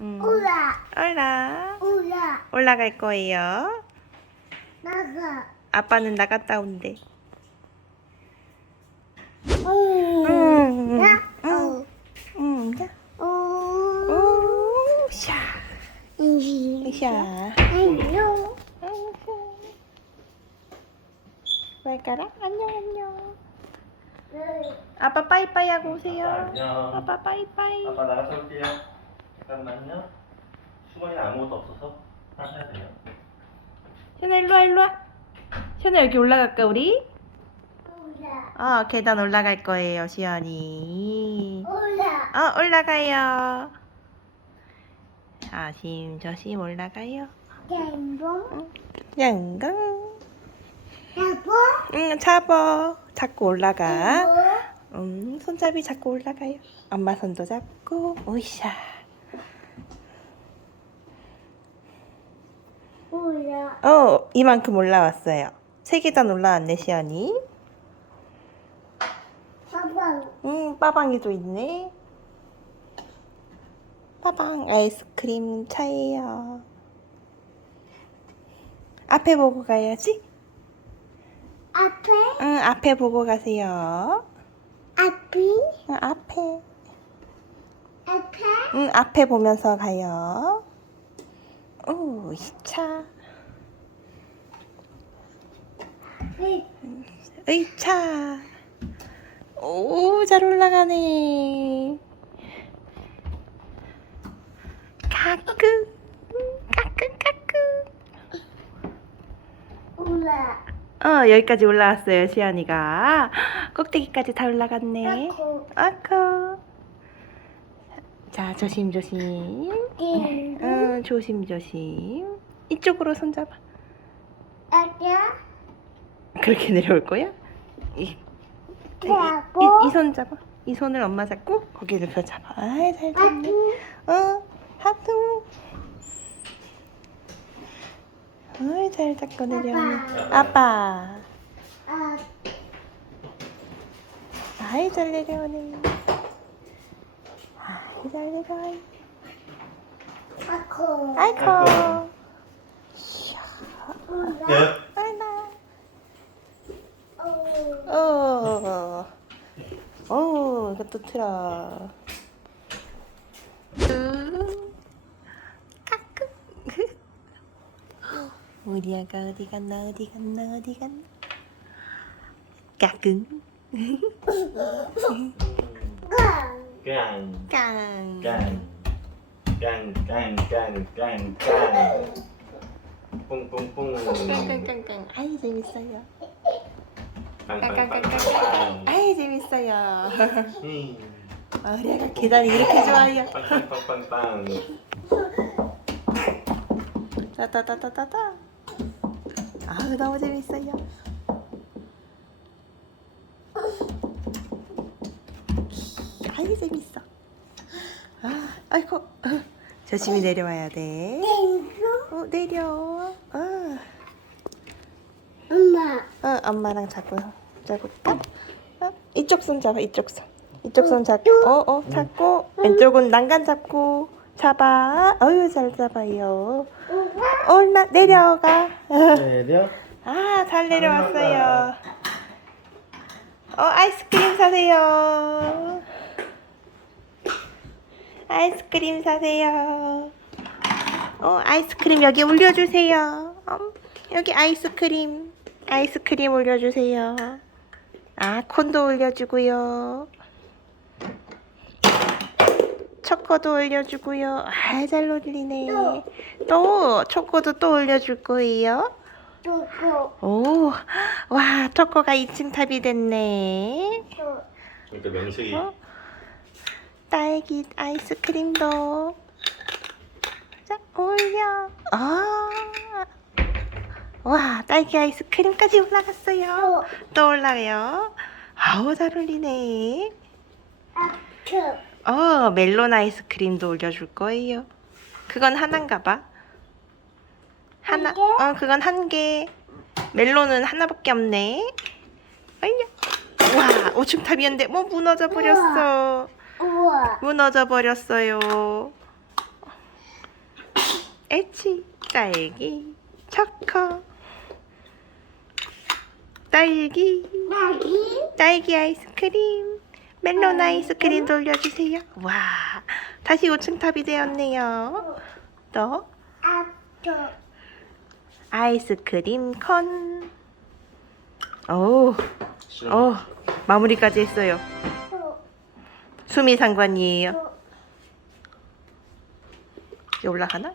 음. 올라 올라. 올라 올라갈 거예요. 나가 아빠는 나갔다 온대. 음. 음. 나 음. 음. 자. 오 오. 샤. 이 샤. 안녕 안녕 안녕. 아빠 빠이빠이 하고 오세요. 안녕. 아빠 빠이빠이. 아빠 나가서 올게요. 잠깐만요. 수건이 아무것도 없어서 하셔야 돼요. 션아 일로 와 일로 와. 션아 여기 올라갈까 우리? 올라 어 계단 올라갈 거예요 시연이. 올라 어 올라가요. 조심 조심 올라가요. 땡봉 양강. 나보 응 잡어. 잡고 올라가. 뭐음 손잡이 잡고 올라가요. 엄마 손도 잡고 오이샤. 올라 어 이만큼 올라왔어요. 세 계단 올라왔네 시연이. 사방 음 빠방이도 있네. 빠방 아이스크림 차예요. 앞에 보고 가야지. 앞에 응 앞에 보고 가세요. 앞이 응, 앞에. 앞에 응 앞에 보면서 가요. 오 이차. 의차. 오, 잘 올라가네. 까꿍. 까꿍, 까꿍. 올라 어, 여기까지 올라왔어요, 시연이가. 꼭대기까지 다 올라갔네. 나고 아까. 자, 조심 조심. 땡봉 응, 조심 조심. 이쪽으로 손 잡아. 아까 그렇게 내려올 거야? 이, 이 손 잡아. 이 손을 엄마 잡고 거기 눕혀 잡아. 아이 잘 잡네. 어 하트. 아이 잘 잡고 내려오네. 아빠. 아 아이 잘 내려오네. 내려와요. 아코. 올라 네. 얼마. 오 어. 어 이것도 틀어. 까꿍. 우리 아가 어디 갔나 어디 갔나 어디 갔나 까꿍 깡. 깡 깡. 깡, 깡, 깡, 깡, 깡. 뿡뿡뿡. 깡깡깡깡 아이 재밌어요 빵빵빵빵. 아이 재밌어요 음. 아, 우리 아가 계단이 이렇게 좋아요 빵빵빵빵빵. 따따따따따따 아우 너무 재밌어요 아이 재밌어. 아 아이고. 조심히 내려와야 돼. 땡봉 어, 내려. 어, 엄마. 어 엄마랑 잡고 잡을까 어, 이쪽 손 잡아 이쪽 손. 이쪽 손 잡고. 어 어 잡고. 왼쪽은 난간 잡고. 잡아. 어유 잘 잡아요. 올라 내려가. 내려. 아, 잘 내려왔어요. 어, 아이스크림 사세요. 아이스크림 사세요. 어, 아이스크림 여기 올려주세요. 어, 여기 아이스크림. 아이스크림 올려주세요. 아, 콘도 올려주고요. 초코도 올려주고요. 아, 잘 올리네. 또, 초코도 또 올려줄 거예요. 또또 오, 와, 초코가 2층 탑이 됐네. 또 그러니까 명식이 어? 딸기 아이스크림도. 자, 올려. 아, 와, 딸기 아이스크림까지 올라갔어요. 또 올라가요. 아우, 잘 올리네. 어, 멜론 아이스크림도 올려줄 거예요. 그건 하나인가 봐. 하나? 어, 그건 한 개. 멜론은 하나밖에 없네. 아이야. 와, 오줌 탑이었는데 뭐 무너져 버렸어. 무너져 버렸어요. 애치, 딸기, 초코, 딸기, 나기. 딸기 아이스크림, 멜론 아이스크림 돌려주세요. 와, 다시 5층 탑이 되었네요. 또. 아이스크림 콘. 오, 싫어. 어, 마무리까지 했어요. 또. 수미 상관이에요. 올라가나?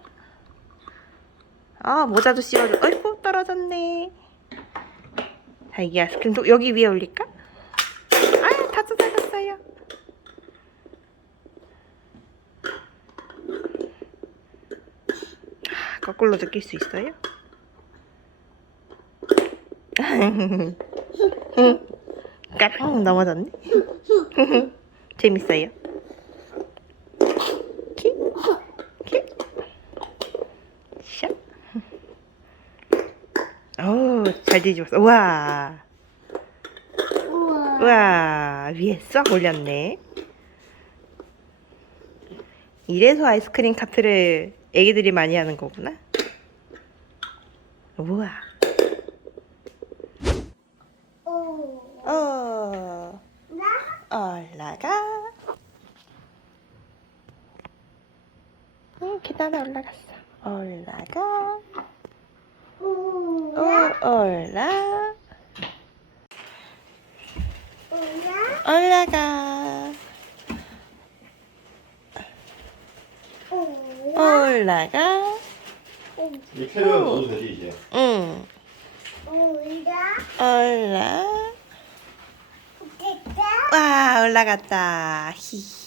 아 모자도 씌워줘. 어이구 떨어졌네. 자기 아이스크림 도 여기 위에 올릴까? 아다 쏟아졌어요. 아, 거꾸로 느낄 수 있어요? 까랑 넘어졌네. 재밌어요. 키, 키. 샷. 오, 잘 뒤집었어. 우와. 우와. 우와, 위에 쏙 올렸네. 이래서 아이스크림 카트를 애기들이 많이 하는 거구나. 우와. 오. 어, 나. 올라가. 응, 계단에 올라갔어. 올라가. 오. 오, 올라. 올라가. 올라가. 이 캐리어 넣어도 되지 이제. 응. 올라. 와, 올라갔다. 히.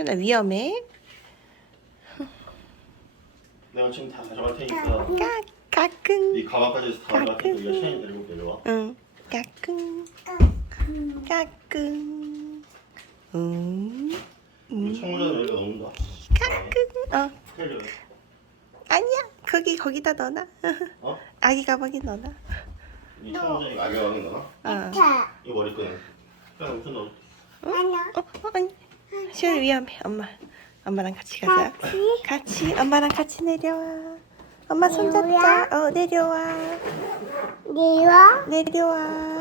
현아 위험해. 내가 지금 다 가져갈 테니까 까, 까꿍. 네 가방까지 다 가져갈 테니까 이거 샤인 내리고 내려와. 응. 까꿍. 까꿍. 음. 이거 청소년 여기다 넣는다. 까꿍. 어. 아니야. 거기 거기다 넣어놔. 어? 아기 가방에 넣어놔. 이 악에 가는 거나? 어. 자. 이거 머리끈. 그냥 무슨 넣어? 하나. 어, 어, 아니. 시원 위험해. 엄마. 엄마랑 같이 가자. 같이. 같이. 엄마랑 같이 내려와. 엄마 손 잡자. 어, 내려와. 내와. 내려와.